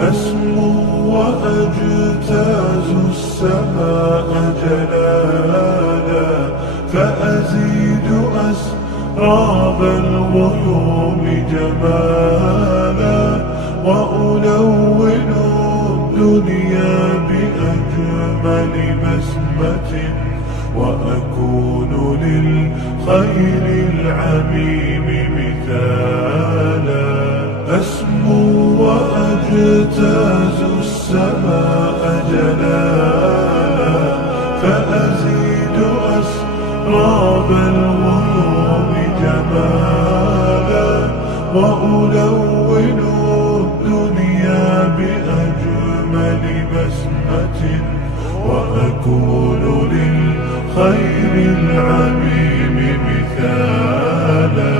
أسمو وأجتاز السماء جلالا، فأزيد أسراب الغيوم جمالا، وألون الدنيا بأجمل بسمة، وأكون للخير العميم مثالا. أسمو وأجتاز السماء جلالا، فأزيد أسراب الغيوم جمالا، وألون الدنيا بأجمل بسمة، وأكون للخير العميم مثالا.